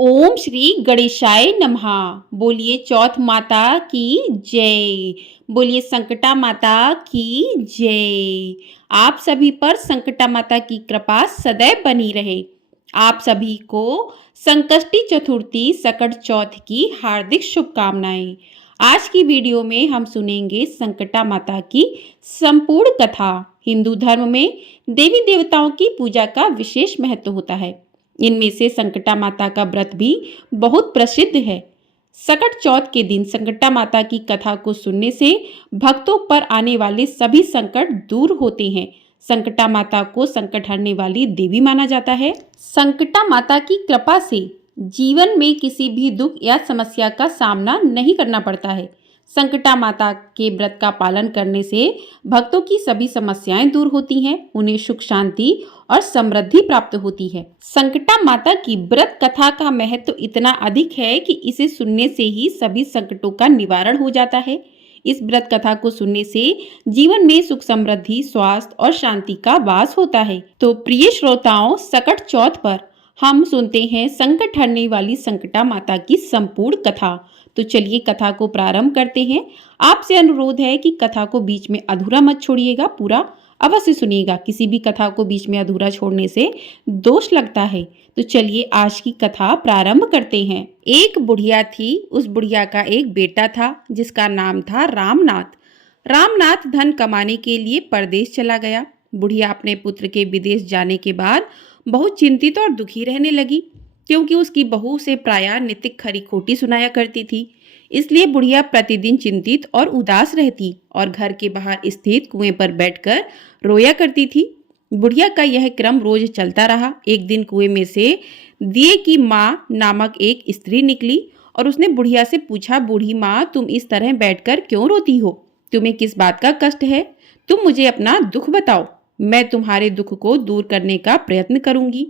ओम श्री गणेशाय नमः। बोलिए चौथ माता की जय। बोलिए संकटा माता की जय। आप सभी पर संकटा माता की कृपा सदैव बनी रहे। आप सभी को संकष्टी चतुर्थी सकट चौथ की हार्दिक शुभकामनाएं। आज की वीडियो में हम सुनेंगे संकटा माता की संपूर्ण कथा। हिंदू धर्म में देवी देवताओं की पूजा का विशेष महत्व होता है। इनमें से संकटा माता का व्रत भी बहुत प्रसिद्ध है। सकट चौथ के दिन संकटा माता की कथा को सुनने से भक्तों पर आने वाले सभी संकट दूर होते हैं। संकटा माता को संकट हरने वाली देवी माना जाता है। संकटा माता की कृपा से जीवन में किसी भी दुख या समस्या का सामना नहीं करना पड़ता है। संकटा माता के व्रत का पालन करने से भक्तों की सभी समस्याएं दूर होती हैं, उन्हें सुख शांति और समृद्धि प्राप्त होती है। संकटा माता की व्रत कथा का महत्व इतना अधिक है कि इसे सुनने से ही सभी संकटों का निवारण हो जाता है। इस व्रत कथा को सुनने से जीवन में सुख समृद्धि स्वास्थ्य और शांति का वास होता है। तो प्रिय श्रोताओं, सकट चौथ पर हम सुनते हैं संकट हरने वाली संकटा माता की संपूर्ण कथा। तो चलिए कथा को प्रारंभ करते हैं। आपसे अनुरोध है कि कथा को बीच में अधूरा मत छोड़िएगा, पूरा अवश्य सुनिएगा। किसी भी कथा को बीच में अधूरा छोड़ने से दोष लगता है। तो चलिए आज की कथा प्रारंभ करते हैं। एक बुढ़िया थी। उस बुढ़िया का एक बेटा था जिसका नाम था रामनाथ। रामनाथ धन कमाने के लिए परदेश चला गया। बुढ़िया अपने पुत्र के विदेश जाने के बाद बहुत चिंतित और दुखी रहने लगी, क्योंकि उसकी बहू से प्रायः नित्य खरी खोटी सुनाया करती थी। इसलिए बुढ़िया प्रतिदिन चिंतित और उदास रहती और घर के बाहर स्थित कुएं पर बैठकर रोया करती थी। बुढ़िया का यह क्रम रोज चलता रहा। एक दिन कुएं में से दिए की माँ नामक एक स्त्री निकली और उसने बुढ़िया से पूछा, बूढ़ी माँ, तुम इस तरह बैठकर क्यों रोती हो? तुम्हें किस बात का कष्ट है? तुम मुझे अपना दुख बताओ, मैं तुम्हारे दुख को दूर करने का प्रयत्न करूंगी।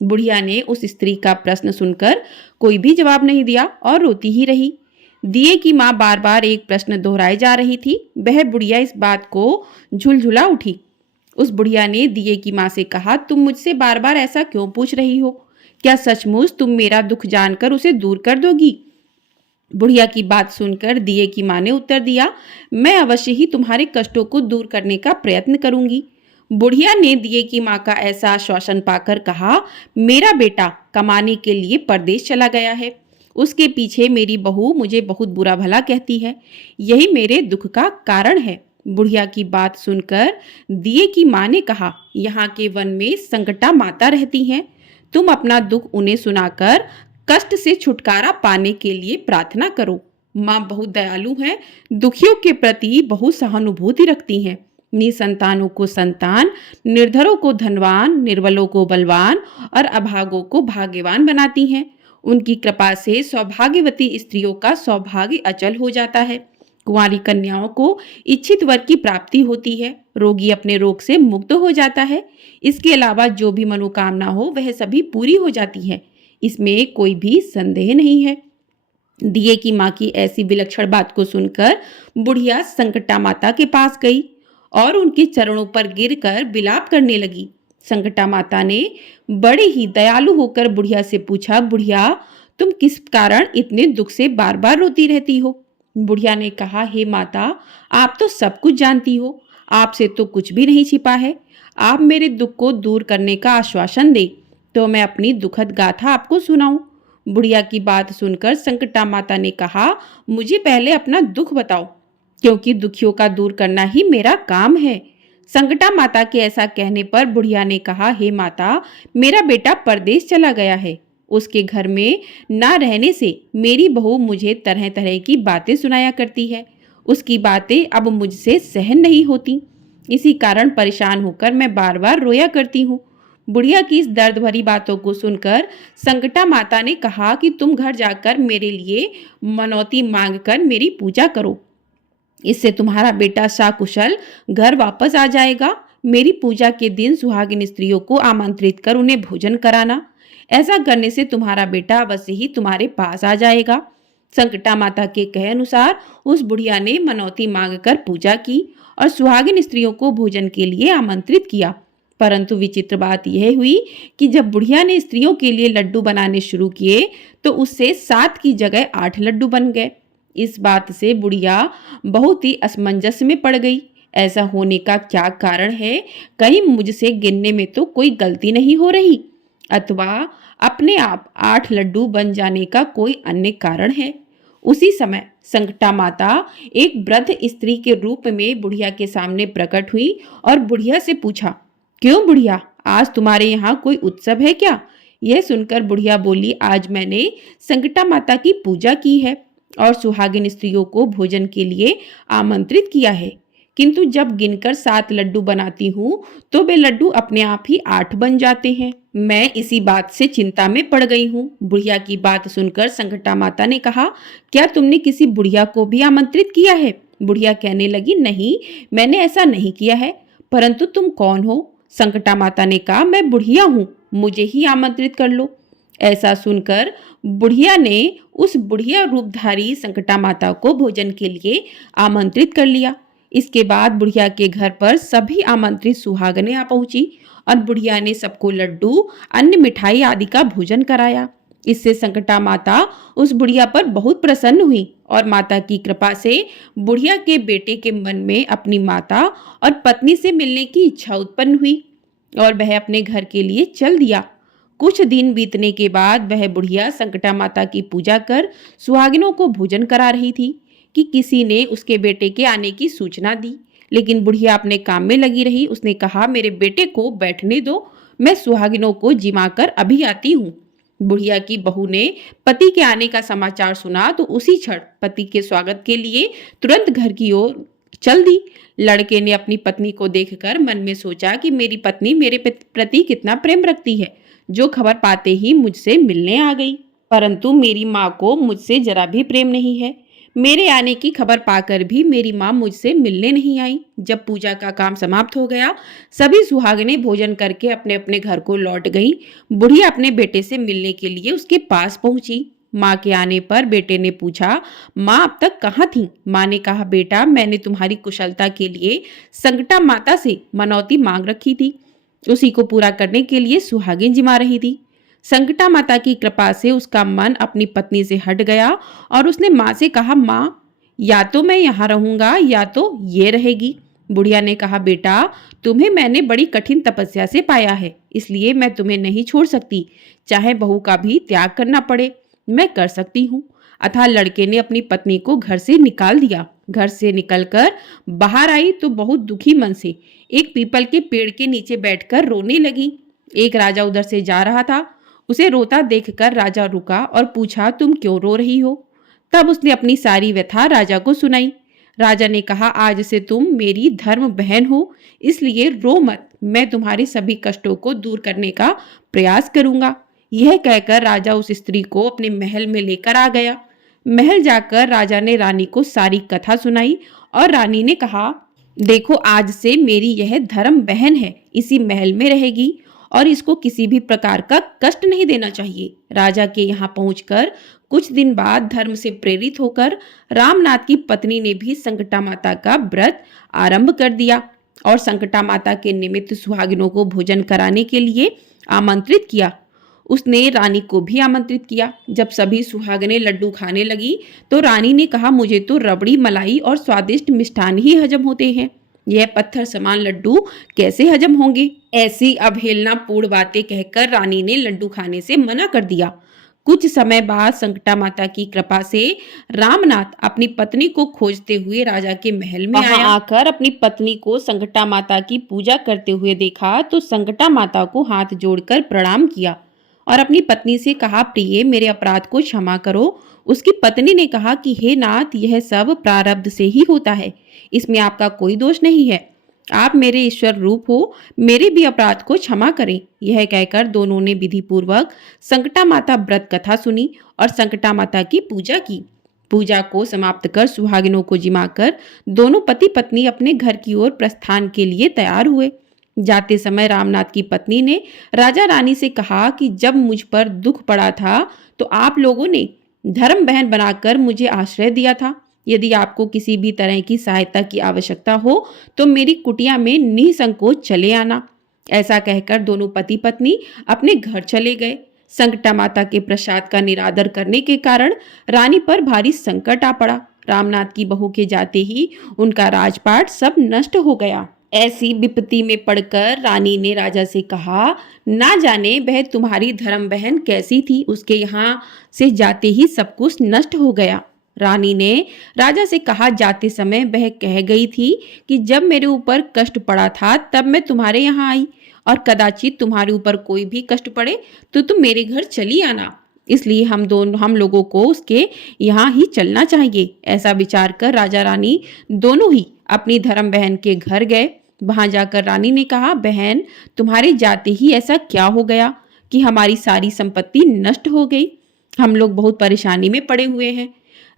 बुढ़िया ने उस स्त्री का प्रश्न सुनकर कोई भी जवाब नहीं दिया और रोती ही रही। दिए की माँ बार बार एक प्रश्न दोहराई जा रही थी। वह बुढ़िया इस बात को झुलझुला उठी। उस बुढ़िया ने दिए की माँ से कहा, तुम मुझसे बार बार ऐसा क्यों पूछ रही हो? क्या सचमुच तुम मेरा दुख जानकर उसे दूर कर दोगी? बुढ़िया की बात सुनकर दिए की माँ ने उत्तर दिया, मैं अवश्य ही तुम्हारे कष्टों को दूर करने का प्रयत्न करूंगी। बुढ़िया ने दिए की माँ का ऐसा आश्वासन पाकर कहा, मेरा बेटा कमाने के लिए परदेश चला गया है। उसके पीछे मेरी बहू मुझे बहुत बुरा भला कहती है। यही मेरे दुख का कारण है। बुढ़िया की बात सुनकर दिए की माँ ने कहा, यहाँ के वन में संकटा माता रहती हैं। तुम अपना दुख उन्हें सुनाकर कष्ट से छुटकारा पाने के लिए प्रार्थना करो। माँ बहुत दयालु हैं, दुखियों के प्रति बहुत सहानुभूति रखती हैं। निसंतानों को संतान, निर्धरों को धनवान, निर्बलों को बलवान और अभागों को भाग्यवान बनाती हैं। उनकी कृपा से सौभाग्यवती स्त्रियों का सौभाग्य अचल हो जाता है। कुंवारी कन्याओं को इच्छित वर की प्राप्ति होती है। रोगी अपने रोग से मुक्त हो जाता है। इसके अलावा जो भी मनोकामना हो वह सभी पूरी हो जाती है। इसमें कोई भी संदेह नहीं है। दिए की माँ की ऐसी विलक्षण बात को सुनकर बुढ़िया संकटा माता के पास गई और उनके चरणों पर गिरकर विलाप करने लगी। संकटा माता ने बड़े ही दयालु होकर बुढ़िया से पूछा, बुढ़िया, तुम किस कारण इतने दुख से बार बार रोती रहती हो? बुढ़िया ने कहा, हे माता, आप तो सब कुछ जानती हो, आपसे तो कुछ भी नहीं छिपा है। आप मेरे दुख को दूर करने का आश्वासन दे तो मैं अपनी दुखद गाथा आपको सुनाऊं। बुढ़िया की बात सुनकर संकटा माता ने कहा, मुझे पहले अपना दुख बताओ, क्योंकि दुखियों का दूर करना ही मेरा काम है। संकटा माता के ऐसा कहने पर बुढ़िया ने कहा, हे माता, मेरा बेटा परदेश चला गया है। उसके घर में ना रहने से मेरी बहू मुझे तरह तरह की बातें सुनाया करती है। उसकी बातें अब मुझसे सहन नहीं होती। इसी कारण परेशान होकर मैं बार बार रोया करती हूँ। बुढ़िया की इस दर्द भरी बातों को सुनकर संकटा माता ने कहा कि तुम घर जाकर मेरे लिए मनौती मांगकर मेरी पूजा करो। इससे तुम्हारा बेटा सकुशल घर वापस आ जाएगा। मेरी पूजा के दिन सुहागिन स्त्रियों को आमंत्रित कर उन्हें भोजन कराना। ऐसा करने से तुम्हारा बेटा अवश्य ही तुम्हारे पास आ जाएगा। संकटा माता के कहे अनुसार उस बुढ़िया ने मनौती मांगकर पूजा की और सुहागिन स्त्रियों को भोजन के लिए आमंत्रित किया। परंतु विचित्र बात यह हुई कि जब बुढ़िया ने स्त्रियों के लिए लड्डू बनाने शुरू किए तो उससे 7 की जगह 8 लड्डू बन गए। इस बात से बुढ़िया बहुत ही असमंजस में पड़ गई। ऐसा होने का क्या कारण है? कहीं मुझसे गिनने में तो कोई गलती नहीं हो रही, अथवा अपने आप 8 लड्डू बन जाने का कोई अन्य कारण है। उसी समय संकटा माता एक वृद्ध स्त्री के रूप में बुढ़िया के सामने प्रकट हुई और बुढ़िया से पूछा, क्यों बुढ़िया, आज तुम्हारे यहाँ कोई उत्सव है क्या? यह सुनकर बुढ़िया बोली, आज मैंने संकटा माता की पूजा की है और सुहागिन स्त्रियों को भोजन के लिए आमंत्रित किया है, किंतु जब गिनकर 7 लड्डू बनाती हूँ तो वे लड्डू अपने आप ही 8 बन जाते हैं। मैं इसी बात से चिंता में पड़ गई हूँ। बुढ़िया की बात सुनकर संकटा माता ने कहा, क्या तुमने किसी बुढ़िया को भी आमंत्रित किया है? बुढ़िया कहने लगी, नहीं, मैंने ऐसा नहीं किया है। परंतु तुम कौन हो? संकटा माता ने कहा, मैं बुढ़िया हूँ, मुझे ही आमंत्रित कर लो। ऐसा सुनकर बुढ़िया ने उस बुढ़िया रूपधारी संकटा माता को भोजन के लिए आमंत्रित कर लिया। इसके बाद बुढ़िया के घर पर सभी आमंत्रित सुहागनें आ पहुंची और बुढ़िया ने सबको लड्डू, अन्य मिठाई आदि का भोजन कराया। इससे संकटा माता उस बुढ़िया पर बहुत प्रसन्न हुई और माता की कृपा से बुढ़िया के बेटे के मन में अपनी माता और पत्नी से मिलने की इच्छा उत्पन्न हुई और वह अपने घर के लिए चल दिया। कुछ दिन बीतने के बाद वह बुढ़िया संकटा माता की पूजा कर सुहागिनों को भोजन करा रही थी कि किसी ने उसके बेटे के आने की सूचना दी, लेकिन बुढ़िया अपने काम में लगी रही। उसने कहा, मेरे बेटे को बैठने दो, मैं सुहागिनों को जिमाकर अभी आती हूँ। बुढ़िया की बहू ने पति के आने का समाचार सुना तो उसी क्षण पति के स्वागत के लिए तुरंत घर की ओर चल दी। लड़के ने अपनी पत्नी को देखकर मन में सोचा कि मेरी पत्नी मेरे प्रति कितना प्रेम रखती है, जो खबर पाते ही मुझसे मिलने आ गई। परंतु मेरी माँ को मुझसे जरा भी प्रेम नहीं है। मेरे आने की खबर पाकर भी मेरी माँ मुझसे मिलने नहीं आई। जब पूजा का काम समाप्त हो गया, सभी सुहागिनें भोजन करके अपने अपने घर को लौट गईं। बुढ़िया अपने बेटे से मिलने के लिए उसके पास पहुंची। माँ के आने पर बेटे ने पूछा, माँ अब तक कहाँ थी? माँ ने कहा, बेटा, मैंने तुम्हारी कुशलता के लिए संकटा माता से मनौती मांग रखी थी, उसी को पूरा करने के लिए सुहागिन जिमा रही थी। संकटा माता की कृपा से उसका मन अपनी पत्नी से हट गया और उसने माँ से कहा, माँ, या तो मैं यहाँ रहूंगा या तो ये रहेगी। बुढ़िया ने कहा, बेटा, तुम्हें मैंने बड़ी कठिन तपस्या से पाया है, इसलिए मैं तुम्हें नहीं छोड़ सकती। चाहे बहू का भी त्याग करना पड़े, मैं कर सकती हूँ। अतः लड़के ने अपनी पत्नी को घर से निकाल दिया। घर से निकलकर बाहर आई तो बहुत दुखी मन से एक पीपल के पेड़ के नीचे बैठकर रोने लगी। एक राजा उधर से जा रहा था। उसे रोता देखकर राजा रुका और पूछा, तुम क्यों रो रही हो? तब उसने अपनी सारी व्यथा राजा को सुनाई। राजा ने कहा, आज से तुम मेरी धर्म बहन हो, इसलिए रो मत, मैं तुम्हारे सभी कष्टों को दूर करने का प्रयास करूंगा। यह कहकर राजा उस स्त्री को अपने महल में लेकर आ गया। महल जाकर राजा ने रानी को सारी कथा सुनाई और रानी ने कहा, देखो, आज से मेरी यह धर्म बहन है, इसी महल में रहेगी और इसको किसी भी प्रकार का कष्ट नहीं देना चाहिए। राजा के यहाँ पहुंचकर कुछ दिन बाद धर्म से प्रेरित होकर रामनाथ की पत्नी ने भी संकटा माता का व्रत आरंभ कर दिया और संकटा माता के निमित्त सुहागिनों को भोजन कराने के लिए आमंत्रित किया। उसने रानी को भी आमंत्रित किया। जब सभी सुहागिनें लड्डू खाने लगी तो रानी ने कहा, मुझे तो रबड़ी, मलाई और स्वादिष्ट मिष्ठान ही हजम होते हैं, यह पत्थर समान लड्डू कैसे हजम होंगे? ऐसी अवहेलनापूर्ण बातें कहकर रानी ने लड्डू खाने से मना कर दिया। कुछ समय बाद संकटा माता की कृपा से रामनाथ अपनी पत्नी को खोजते हुए राजा के महल में आया। आकर अपनी पत्नी को संकटा माता की पूजा करते हुए देखा तो संकटा माता को हाथ जोड़कर प्रणाम किया और अपनी पत्नी से कहा, प्रिय, मेरे अपराध को क्षमा करो। उसकी पत्नी ने कहा कि हे नाथ, यह सब प्रारब्ध से ही होता है, इसमें आपका कोई दोष नहीं है। आप मेरे ईश्वर रूप हो, मेरे भी अपराध को क्षमा करें। यह कहकर दोनों ने विधि पूर्वक संकटा माता व्रत कथा सुनी और संकटा माता की पूजा की। पूजा को समाप्त कर सुहागिनों को जिमाकर दोनों पति पत्नी अपने घर की ओर प्रस्थान के लिए तैयार हुए। जाते समय रामनाथ की पत्नी ने राजा रानी से कहा कि जब मुझ पर दुख पड़ा था तो आप लोगों ने धर्म बहन बनाकर मुझे आश्रय दिया था। यदि आपको किसी भी तरह की सहायता की आवश्यकता हो तो मेरी कुटिया में निसंकोच चले आना। ऐसा कहकर दोनों पति पत्नी अपने घर चले गए। संकटा माता के प्रसाद का निरादर करने के कारण रानी पर भारी संकट आ पड़ा। रामनाथ की बहू के जाते ही उनका राजपाट सब नष्ट हो गया। ऐसी विपत्ति में पड़कर रानी ने राजा से कहा, ना जाने वह तुम्हारी धर्म बहन कैसी थी, उसके यहाँ से जाते ही सब कुछ नष्ट हो गया। रानी ने राजा से कहा, जाते समय वह कह गई थी कि जब मेरे ऊपर कष्ट पड़ा था तब मैं तुम्हारे यहाँ आई, और कदाचित तुम्हारे ऊपर कोई भी कष्ट पड़े तो तुम मेरे घर चली आना। इसलिए हम लोगों को उसके यहाँ ही चलना चाहिए। ऐसा विचार कर राजा रानी दोनों ही अपनी धर्म बहन के घर गए। वहां जाकर रानी ने कहा, बहन तुम्हारे जाते ही ऐसा क्या हो गया कि हमारी सारी संपत्ति नष्ट हो गई? हम लोग बहुत परेशानी में पड़े हुए हैं।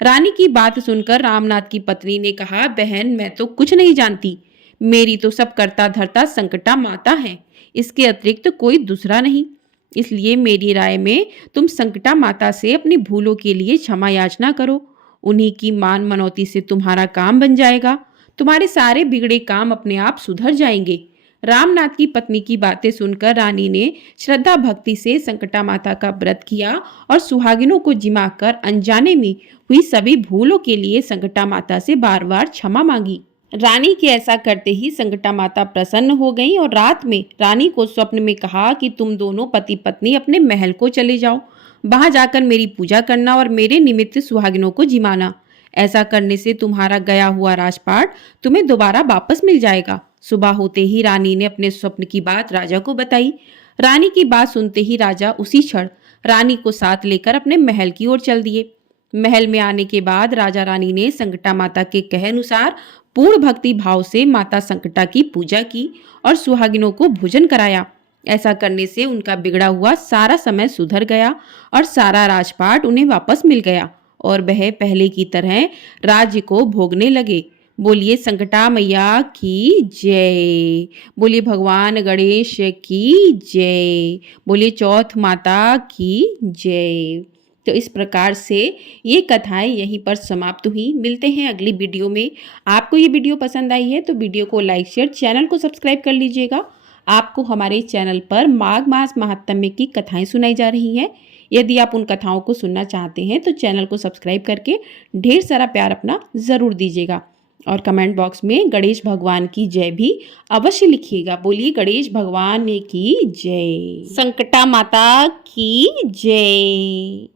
रानी की बात सुनकर रामनाथ की पत्नी ने कहा, बहन मैं तो कुछ नहीं जानती, मेरी तो सब करता धरता संकटा माता है, इसके अतिरिक्त कोई दूसरा नहीं। इसलिए मेरी राय में तुम संकटा माता से अपनी भूलों के लिए क्षमा याचना करो। उन्हीं की मान मनौती से तुम्हारा काम बन जाएगा, तुम्हारे सारे बिगड़े काम अपने आप सुधर जाएंगे। रामनाथ की पत्नी की बातें सुनकर रानी ने श्रद्धा भक्ति से संकटा माता का व्रत किया और सुहागिनों को जिमाकर अनजाने में हुई सभी भूलों के लिए संकटा माता से बार बार क्षमा मांगी। रानी के ऐसा करते ही संकटा माता प्रसन्न हो गईं और रात में रानी को स्वप्न में कहा कि तुम दोनों पति पत्नी अपने महल को चले जाओ, वहां जाकर मेरी पूजा करना और मेरे निमित्त सुहागिनों को जिमाना। ऐसा करने से तुम्हारा गया हुआ राजपाट तुम्हें दोबारा वापस मिल जाएगा। सुबह होते ही रानी ने अपने स्वप्न की बात राजा को बताई। रानी की बात सुनते ही राजा उसी क्षण रानी को साथ लेकर अपने महल की ओर चल दिए। महल में आने के बाद राजा रानी ने संकटा माता के कहे अनुसार पूर्ण भक्ति भाव से माता संकटा की पूजा की और सुहागिनों को भोजन कराया। ऐसा करने से उनका बिगड़ा हुआ सारा समय सुधर गया और सारा राजपाट उन्हें वापस मिल गया और वह पहले की तरह राज्य को भोगने लगे। बोलिए संकटा मैया की जय। बोलिए भगवान गणेश की जय। बोलिए चौथ माता की जय। तो इस प्रकार से ये कथाएं यहीं पर समाप्त हुई। मिलते हैं अगली वीडियो में। आपको ये वीडियो पसंद आई है तो वीडियो को लाइक शेयर, चैनल को सब्सक्राइब कर लीजिएगा। आपको हमारे चैनल पर माघ मास महात्म्य की कथाएं सुनाई जा रही हैं। यदि आप उन कथाओं को सुनना चाहते हैं तो चैनल को सब्सक्राइब करके ढेर सारा प्यार अपना ज़रूर दीजिएगा और कमेंट बॉक्स में गणेश भगवान की जय भी अवश्य लिखिएगा। बोलिए गणेश भगवान की जय। संकटा माता की जय।